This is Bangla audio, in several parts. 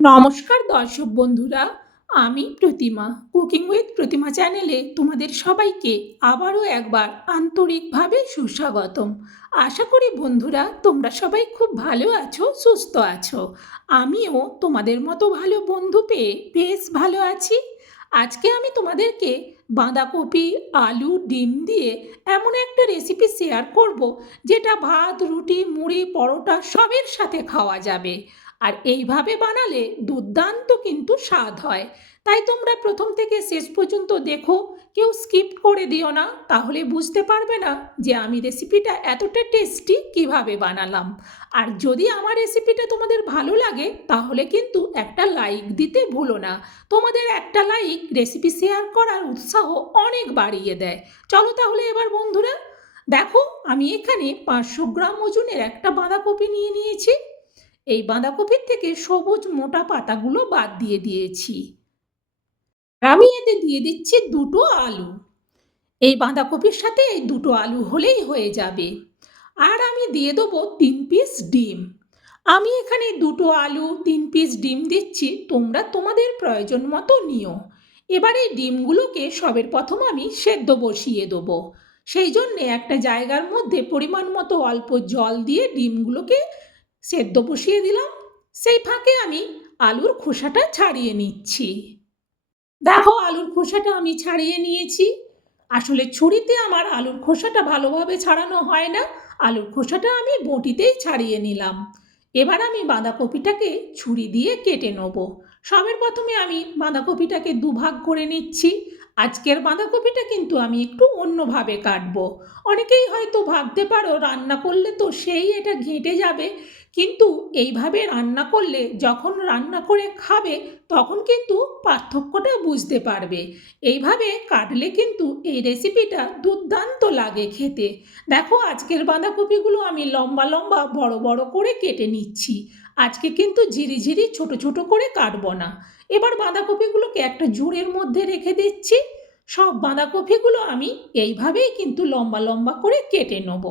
নমস্কার দর্শক বন্ধুরা, আমি প্রতিমা। কুকিং উইথ প্রতিমা চ্যানেলে তোমাদের সবাইকে আবারও একবার আন্তরিকভাবে সুস্বাগতম। আশা করি বন্ধুরা, তোমরা সবাই খুব ভালো আছো, সুস্থ আছো। আমিও তোমাদের মতো ভালো বন্ধু পেয়ে বেশ ভালো আছি। আজকে আমি তোমাদেরকে বাঁধাকপি, আলু, ডিম দিয়ে এমন একটা রেসিপি শেয়ার করব, যেটা ভাত, রুটি, মুড়ি, পরোটা সবের সাথে খাওয়া যাবে। আর এইভাবে বানালে দুর্দান্ত কিন্তু স্বাদ হয়। তাই তোমরা প্রথম থেকে শেষ পর্যন্ত দেখো, কেউ স্কিপ করে দিও না। তাহলে বুঝতে পারবে না যে আমি রেসিপিটা এতটা টেস্টি কীভাবে বানালাম। আর যদি আমার রেসিপিটা তোমাদের ভালো লাগে, তাহলে কিন্তু একটা লাইক দিতে ভুলো না। তোমাদের একটা লাইক রেসিপি শেয়ার করার উৎসাহ অনেক বাড়িয়ে দেয়। চলো তাহলে এবার বন্ধুরা, দেখো আমি এখানে পাঁচশো গ্রাম ওজনের একটা বাঁধাকপি নিয়ে নিয়েছি। এই বাঁধাকপির থেকে সবুজ মোটা পাতাগুলো বাদ দিয়ে দিয়েছি। আমি এতে দিয়ে দিচ্ছি দুটো আলু। এই বাঁধাকপির সাথে এই দুটো আলু হলেই হয়ে যাবে। আর আমি দিয়ে দেবো তিন পিস ডিম। আমি এখানে দুটো আলু, তিন পিস ডিম দিচ্ছি। তোমরা তোমাদের প্রয়োজন মতো নিও। এবার এই ডিমগুলোকে সবের প্রথম আমি সেদ্ধ বসিয়ে দেবো। সেই জন্যে একটা জায়গার মধ্যে পরিমাণ মতো অল্প জল দিয়ে ডিমগুলোকে সেদ্ধ বসিয়ে দিলাম, সেই ফাঁকে আমি আলুর খোসাটা ছাড়িয়ে নিচ্ছি। দেখো, আলুর খোসাটা আমি ছাড়িয়ে নিয়েছি। আসলে ছুরিতে আমার আলুর খোসাটা ভালোভাবে ছাড়ানো হয় না। আলুর খোসাটা আমি বটিতেই ছাড়িয়ে নিলাম। এবার আমি বাঁধাকপিটাকে ছুরি দিয়ে কেটে নেব। সবের প্রথমে আমি বাঁধাকপিটাকে দুভাগ করে নিচ্ছি। আজকের বাঁধাকপিটা কিন্তু আমি একটু অন্যভাবে কাটবো। অনেকেই হয়তো ভাবতে পারো, রান্না করলে তো সেই এটা ঘেঁটে যাবে। কিন্তু এইভাবে রান্না করলে, যখন রান্না করে খাবে, তখন কিন্তু পার্থক্যটা বুঝতে পারবে। এইভাবে কাটলে কিন্তু এই রেসিপিটা দুর্দান্ত লাগে খেতে। দেখো, আজকের বাঁধাকপিগুলো আমি লম্বা লম্বা বড় বড় করে কেটে নিচ্ছি। আজকে কিন্তু ঝিরিঝিরি ছোট ছোট করে কাটবো না। এবার বাঁধাকপিগুলোকে একটা জুড়ের মধ্যে রেখে দিচ্ছি। সব বাঁধাকপিগুলো আমি এইভাবেই কিন্তু লম্বা লম্বা করে কেটে নেব।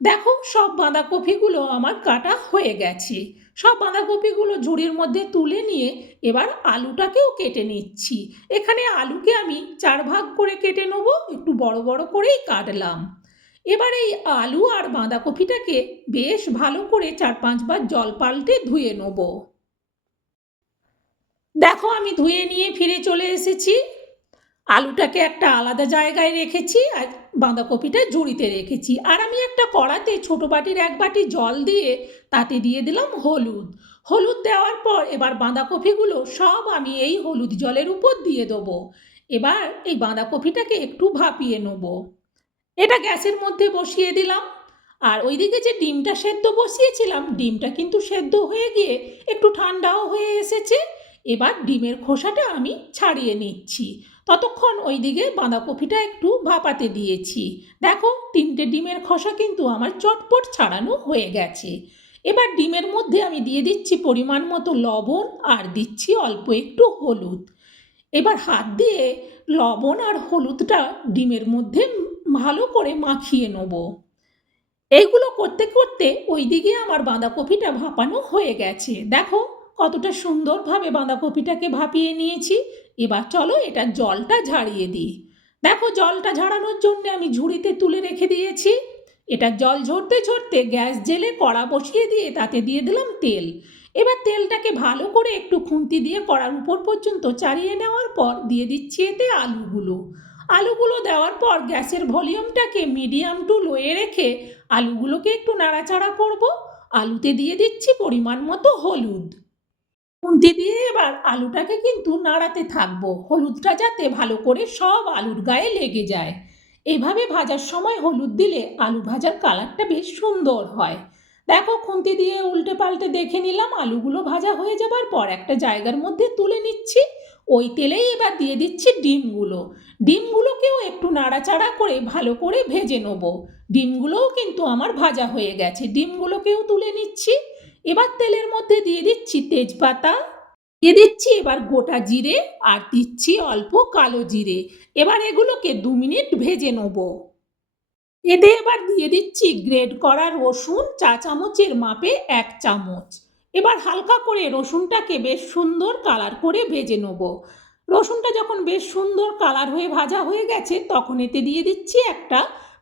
দেখো, সব বাঁধাকপিগুলো আমার কাটা হয়ে গেছে। সব বাঁধাকপিগুলো ঝুড়ির মধ্যে তুলে নিয়ে এবার আলুটাকেও কেটে নিচ্ছি। এখানে আলুকে আমি চার ভাগ করে কেটে নেব, একটু বড় বড় করেই কাটলাম। এবার এই আলু আর বাঁধাকপিটাকে বেশ ভালো করে চার পাঁচবার জল পাল্টে ধুয়ে নেব। দেখো, আমি ধুয়ে নিয়ে ফিরে চলে এসেছি। আলুটাকে একটা আলাদা জায়গায় রেখেছি আর বাঁধাকপিটা ঝুড়িতে রেখেছি। আর আমি একটা কড়াতে ছোটো বাটির এক বাটি জল দিয়ে তাতে দিয়ে দিলাম হলুদ। হলুদ দেওয়ার পর এবার বাঁধাকপিগুলো সব আমি এই হলুদ জলের উপর দিয়ে দেবো। এবার এই বাঁধাকপিটাকে একটু ভাপিয়ে নেব। এটা গ্যাসের মধ্যে বসিয়ে দিলাম। আর ওইদিকে যে ডিমটা সেদ্ধ বসিয়েছিলাম, ডিমটা কিন্তু সেদ্ধ হয়ে গিয়ে একটু ঠান্ডাও হয়ে এসেছে। এবার ডিমের খোসাটা আমি ছাড়িয়ে নিচ্ছি। ততক্ষণ ওইদিকে বাঁধাকপিটা একটু ভাপাতে দিয়েছি। দেখো, তিনটে ডিমের খোসা কিন্তু আমার চটপট ছাড়ানো হয়ে গেছে। এবার ডিমের মধ্যে আমি দিয়ে দিচ্ছি পরিমাণ মতো লবণ আর দিচ্ছি অল্প একটু হলুদ। এবার হাত দিয়ে লবণ আর হলুদটা ডিমের মধ্যে ভালো করে মাখিয়ে নেব। এইগুলো করতে করতে ওইদিকে আমার বাঁধাকপিটা ভাপানো হয়ে গেছে। দেখো কতটা সুন্দরভাবে বাঁধাকপিটাকে ভাপিয়ে নিয়েছি। এবার চলো এটা জলটা ঝাড়িয়ে দিই। দেখো জলটা ঝাড়ানোর জন্য আমি ঝুড়িতে তুলে রেখে দিয়েছি। এটা জল ঝরতে ঝরতে গ্যাস জেলে কড়া বসিয়ে দিয়ে তাতে দিয়ে দিলাম তেল। এবার তেলটাকে ভালো করে একটু খুন্তি দিয়ে কড়ার উপর পর্যন্ত চারিয়ে নেওয়ার পর দিয়ে দিচ্ছি এতে আলুগুলো। আলুগুলো দেওয়ার পর গ্যাসের ভলিউমটাকে মিডিয়াম টু লোয়ে রেখে আলুগুলোকে একটু নাড়াচাড়া করব। আলুতে দিয়ে দিচ্ছি পরিমাণ মতো হলুদ। খুন্তি দিয়ে এবার আলুটাকে কিন্তু নাড়াতে থাকব। হলুদটা যাতে ভালো করে সব আলুর গায়ে লেগে যায়। এভাবে ভাজার সময় হলুদ দিলে আলু ভাজার কালারটা বেশ সুন্দর হয়। দেখো, খুন্তি দিয়ে উল্টে পাল্টে দেখে নিলাম, আলুগুলো ভাজা হয়ে যাবার পর একটা জায়গার মধ্যে তুলে নিচ্ছি। ওই তেলেই এবার দিয়ে দিচ্ছি ডিমগুলো। ডিমগুলোকেও একটু নাড়াচাড়া করে ভালো করে ভেজে নেব। ডিমগুলোও কিন্তু আমার ভাজা হয়ে গেছে। ডিমগুলোকেও তুলে নিচ্ছি। এবার তেলের মধ্যে দিয়ে দিচ্ছি তেজপাতা। দিয়ে দিচ্ছি এবার গোটা জিরে আর দিচ্ছি অল্প কালো জিরে। এবার এগুলোকে দু মিনিট ভেজে নেব। এতে এবার দিয়ে দিচ্ছি গ্রেড করা রসুন চা চামচের মাপে এক চামচ। এবার হালকা করে রসুনটাকে বেশ সুন্দর কালার করে ভেজে নেব। রসুনটা যখন বেশ সুন্দর কালার হয়ে ভাজা হয়ে গেছে, তখন এতে দিয়ে দিচ্ছি একটা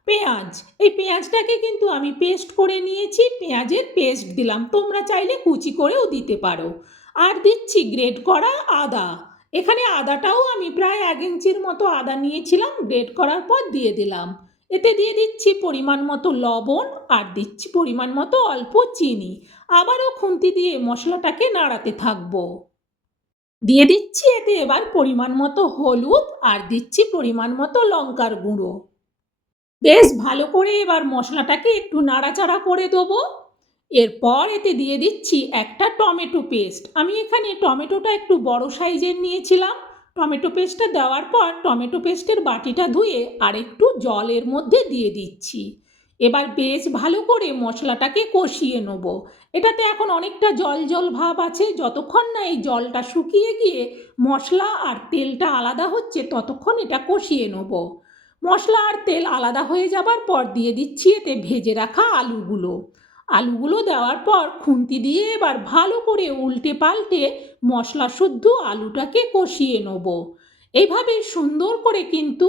পেঁয়াজ। এই পেঁয়াজটাকে কিন্তু আমি পেস্ট করে নিয়েছি, পেঁয়াজের পেস্ট দিলাম। তোমরা চাইলে কুচি করেও দিতে পারো। আর দিচ্ছি গ্রেড করা আদা। এখানে আদাটাও আমি প্রায় এক ইঞ্চির মতো আদা নিয়েছিলাম গ্রেড করার পর দিয়ে দিলাম। এতে দিয়ে দিচ্ছি পরিমাণ মতো লবণ আর দিচ্ছি পরিমাণ মতো অল্প চিনি। আবারও খুন্তি দিয়ে মশলাটাকে নাড়াতে থাকব। দিয়ে দিচ্ছি এতে এবার পরিমাণ মতো হলুদ আর দিচ্ছি পরিমাণ মতো লঙ্কার গুঁড়ো। বেশ ভালো করে এবার মশলাটাকে একটু নাড়াচাড়া করে দেবো। এরপর এতে দিয়ে দিচ্ছি একটা টমেটো পেস্ট। আমি এখানে টমেটোটা একটু বড় সাইজের নিয়েছিলাম। টমেটো পেস্টটা দেওয়ার পর টমেটো পেস্টের বাটিটা ধুয়ে আর একটু জলের মধ্যে দিয়ে দিচ্ছি। এবার বেশ ভালো করে মশলাটাকে কষিয়ে নেব। এটাতে এখন অনেকটা জল জল ভাব আছে। যতক্ষণ না এই জলটা শুকিয়ে গিয়ে মশলা আর তেলটা আলাদা হচ্ছে, ততক্ষণ এটা কষিয়ে নেব। মশলা আর তেল আলাদা হয়ে যাবার পর দিয়ে দিচ্ছি এতে ভেজে রাখা আলুগুলো। আলুগুলো দেওয়ার পর খুন্তি দিয়ে এবার ভালো করে উল্টে পাল্টে মশলা শুদ্ধ আলুটাকে কষিয়ে নেব। এইভাবে সুন্দর করে কিন্তু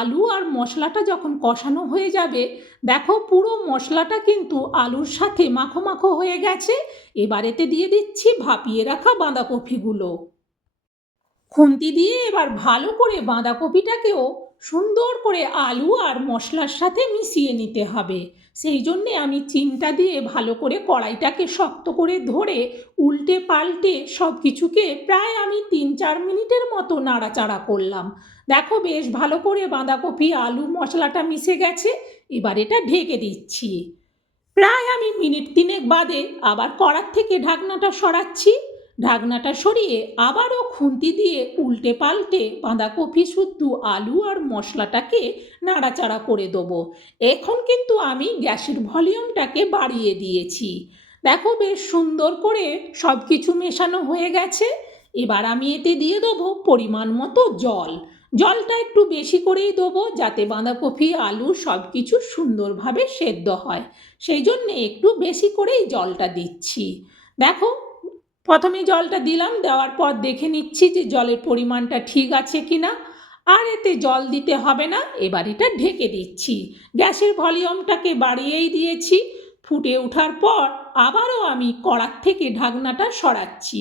আলু আর মশলাটা যখন কষানো হয়ে যাবে, দেখো পুরো মশলাটা কিন্তু আলুর সাথে মাখো মাখো হয়ে গেছে। এবার এতে দিয়ে দিচ্ছি ভাপিয়ে রাখা বাঁধাকপিগুলো। খুন্তি দিয়ে এবার ভালো করে বাঁধাকপিটাকেও সুন্দর করে আলু আর মশলার সাথে মিশিয়ে নিতে হবে। সেই জন্যে আমি চিনটা দিয়ে ভালো করে কড়াইটাকে শক্ত করে ধরে উল্টে পাল্টে সব কিছুকে প্রায় আমি তিন চার মিনিটের মতো নাড়াচাড়া করলাম। দেখো বেশ ভালো করে বাঁধাকপি আলু মশলাটা মিশে গেছে, এবার এটা ঢেকে দিচ্ছি। প্রায় আমি মিনিট তিনেক বাদে আবার কড়ার থেকে ঢাকনাটা সরাচ্ছি। ঢাকনাটা সরিয়ে আবারও খুন্তি দিয়ে উল্টে পাল্টে বাঁধাকপি, শুদ্ধ আলু আর মশলাটাকে নাড়াচাড়া করে দেবো। এখন কিন্তু আমি গ্যাসের ভলিউমটাকে বাড়িয়ে দিয়েছি। দেখো বেশ সুন্দর করে সব কিছু মেশানো হয়ে গেছে। এবার আমি এতে দিয়ে দেবো পরিমাণ মতো জল। জলটা একটু বেশি করেই দেবো যাতে বাঁধাকপি, আলু সব কিছু সুন্দরভাবে সেদ্ধ হয়। সেই জন্যে একটু বেশি করেই জলটা দিচ্ছি। দেখো প্রথমে জলটা দিলাম, দেওয়ার পর দেখে নিচ্ছি যে জলের পরিমাণটা ঠিক আছে কি না আর এতে জল দিতে হবে না, এবার এটা ঢেকে দিচ্ছি। গ্যাসের ভলিউমটাকে বাড়িয়েই দিয়েছি। ফুটে ওঠার পর আবারও আমি কড়ার থেকে ঢাকনাটা সরাচ্ছি।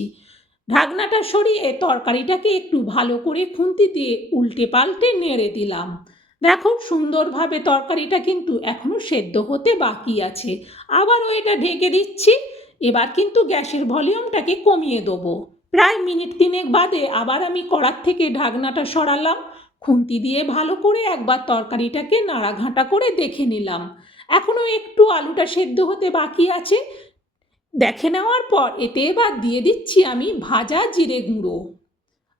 ঢাকনাটা সরিয়ে তরকারিটাকে একটু ভালো করে খুন্তি দিয়ে উল্টে পাল্টে নেড়ে দিলাম। দেখো সুন্দরভাবে তরকারিটা কিন্তু এখনও সেদ্ধ হতে বাকি আছে। আবারও এটা ঢেকে দিচ্ছি। এবার কিন্তু গ্যাসের ভলিউমটাকে কমিয়ে দেবো। প্রায় মিনিট তিনেক বাদে আবার আমি কড়ার থেকে ঢাকনাটা সরালাম। খুন্তি দিয়ে ভালো করে একবার তরকারিটাকে নাড়াঘাঁটা করে দেখে নিলাম। এখনও একটু আলুটা সেদ্ধ হতে বাকি আছে। দেখে নেওয়ার পর এতে এবার দিয়ে দিচ্ছি আমি ভাজা জিরে গুঁড়ো।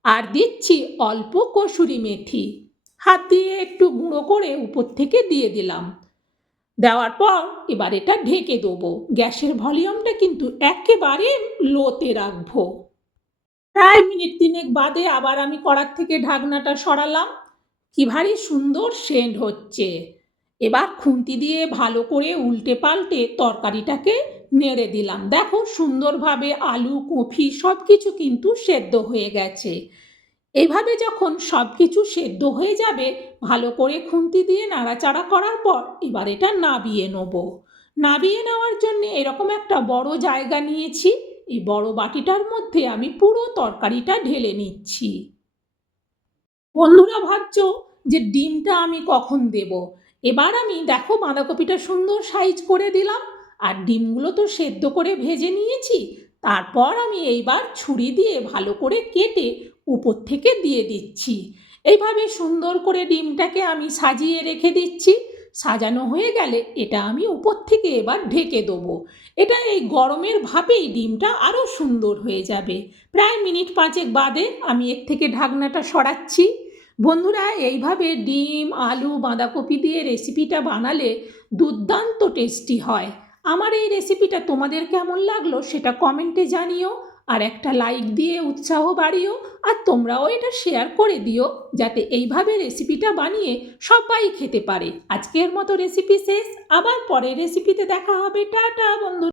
আর দিচ্ছি অল্প কসুরি মেথি। হাত দিয়ে একটু গুঁড়ো করে উপর থেকে দিয়ে দিলাম। দেওয়ার পর এবার এটা ঢেকে দেবো। গ্যাসের ভলিউমটা কিন্তু একেবারে লোতে রাখব। প্রায় মিনিট তিনেক বাদে আবার আমি কড়ার থেকে ঢাকনাটা সরালাম। কি ভারী সুন্দর সেন্ট হচ্ছে। এবার খুন্তি দিয়ে ভালো করে উল্টে পাল্টে তরকারিটাকে নেড়ে দিলাম। দেখো সুন্দরভাবে আলু কফি সব কিছু কিন্তু সেদ্ধ হয়ে গেছে। এইভাবে যখন সব কিছু সেদ্ধ হয়ে যাবে, ভালো করে খুন্তি দিয়ে নাড়াচাড়া করার পর এবার এটা নাবিয়ে নেব। নাবিয়ে নেওয়ার জন্য এরকম একটা বড় জায়গা নিয়েছি। এই বড় বাটিটার মধ্যে আমি পুরো তরকারিটা ঢেলে নিচ্ছি। বন্ধুরা ভাবছ যে ডিমটা আমি কখন দেব? এবার আমি দেখো বাঁধাকপিটা সুন্দর সাইজ করে দিলাম। আর ডিমগুলো তো সেদ্ধ করে ভেজে নিয়েছি। তারপর আমি এইবার ছুরি দিয়ে ভালো করে কেটে উপর থেকে দিয়ে দিচ্ছি। এইভাবে সুন্দর করে ডিমটাকে আমি সাজিয়ে রেখে দিচ্ছি। সাজানো হয়ে গেলে এটা আমি উপর থেকে এবার ঢেকে দেবো। এটা এই গরমের ভাবেই ডিমটা আরও সুন্দর হয়ে যাবে। প্রায় মিনিট পাঁচেক বাদে আমি এর থেকে ঢাকনাটা সরাচ্ছি। বন্ধুরা, এইভাবে ডিম, আলু, বাঁধাকপি দিয়ে রেসিপিটা বানালে দুর্দান্ত টেস্টি হয়। আমার এই রেসিপিটা তোমাদের কেমন লাগল সেটা কমেন্টে জানিও। আর একটা লাইক দিয়ে উৎসাহ বাড়িও, আর তোমরাও এটা শেয়ার করে দিও, যাতে এইভাবে রেসিপিটা বানিয়ে সবাই খেতে পারে। আজকের মতো রেসিপি শেষ, আবার পরের রেসিপিতে দেখা হবে। টাটা বন্ধু